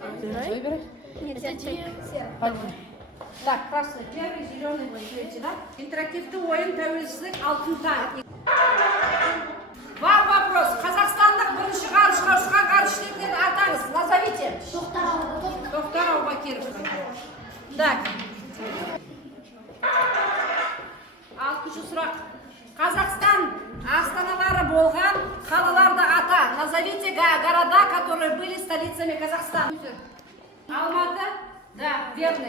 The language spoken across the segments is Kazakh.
Выбирай. Так, красный, первый, зеленый, третий, да? Интерактивті ойын тәуелсіздік алтында. Вам вопрос. Қазақстандық бірінші ғарышқа ұшқан ғарышкерді атаңыз. Назовите. Тоқтар Аубакиров. Так. Алтыншы сұрақ. Қазақстан астаналары болған қалаларды ата. Назовите города, которые были столицами Казахстана. Алматы? Да, верно.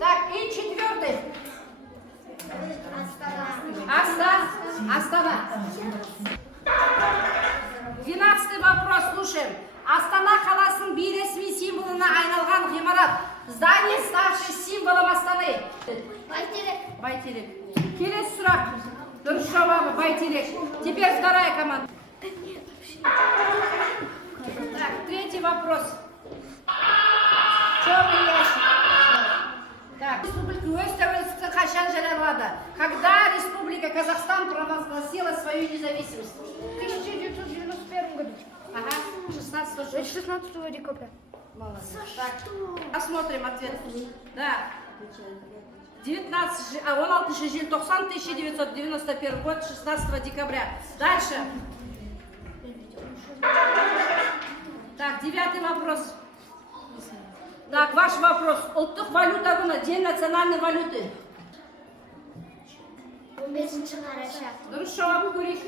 Так, и четвертый. Астана. 12-й вопрос, слушаем. Астана қаласының бейресми символына айналған ғимарат. Здание, ставшее символом Астаны. Байтерек. Келесі сұрақ. Дұрыс жауабы Байтерек. Теперь вторая команда. Так, третий вопрос. Черный ящик. Так, республика өз тәуелсіздігін қашан жариялады? Когда Республика Казахстан провозгласила свою независимость? В 1991 году. Ага, 16 декабря. Молодец. Так, посмотрим ответ. Да. 16 желтоқсан 1991 год, 16 декабря. Дальше. Так, 9-й вопрос. Так, ваш вопрос. Ұлттық валюта күні, день национальной валюты. 15 қараша. Дұрыс жауап көрейік.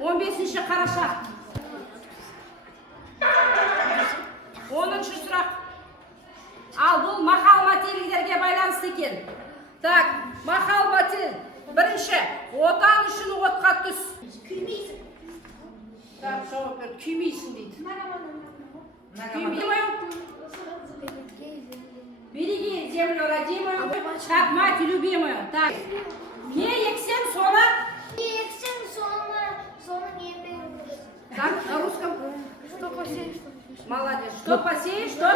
15 қараша. 10-шы сұрақ. Ал бұл мақал мәтелдерге байланысты екен. Так, мақал мәтел. Бірінші, отан үшін отқа түс. Күймейсің. Так, жауап бер. Күймейсің дейді. Күймеймін. Береги землю родимую, как мать любимую. Так, не ексем, соны. Не ексем, соны не беру. Так, на русском. Что посеешь? Молодец. Что посеешь, что?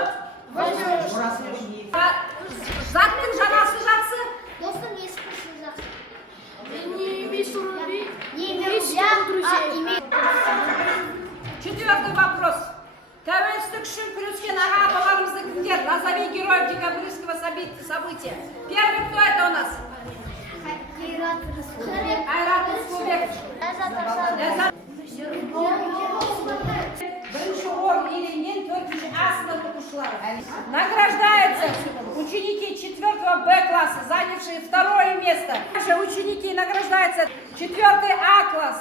Возьмешь. Жаттың жанасы жатсы. Достым не спрашивай жақсы. Не имей суровей. Не имей друзей. Четвертый вопрос. Тәуелсіздік үшін күрескен аға апаларымызды кімдер? Назови героев декабрьского события. Первый, кто это у нас? Айрат Рысқұлбек. Бірінші орын иеленген 4-ші А сынып оқушылары. Награждаются ученики 4 Б класса, занявшие 2-е место. Наши ученики награждаются 4-й А класс.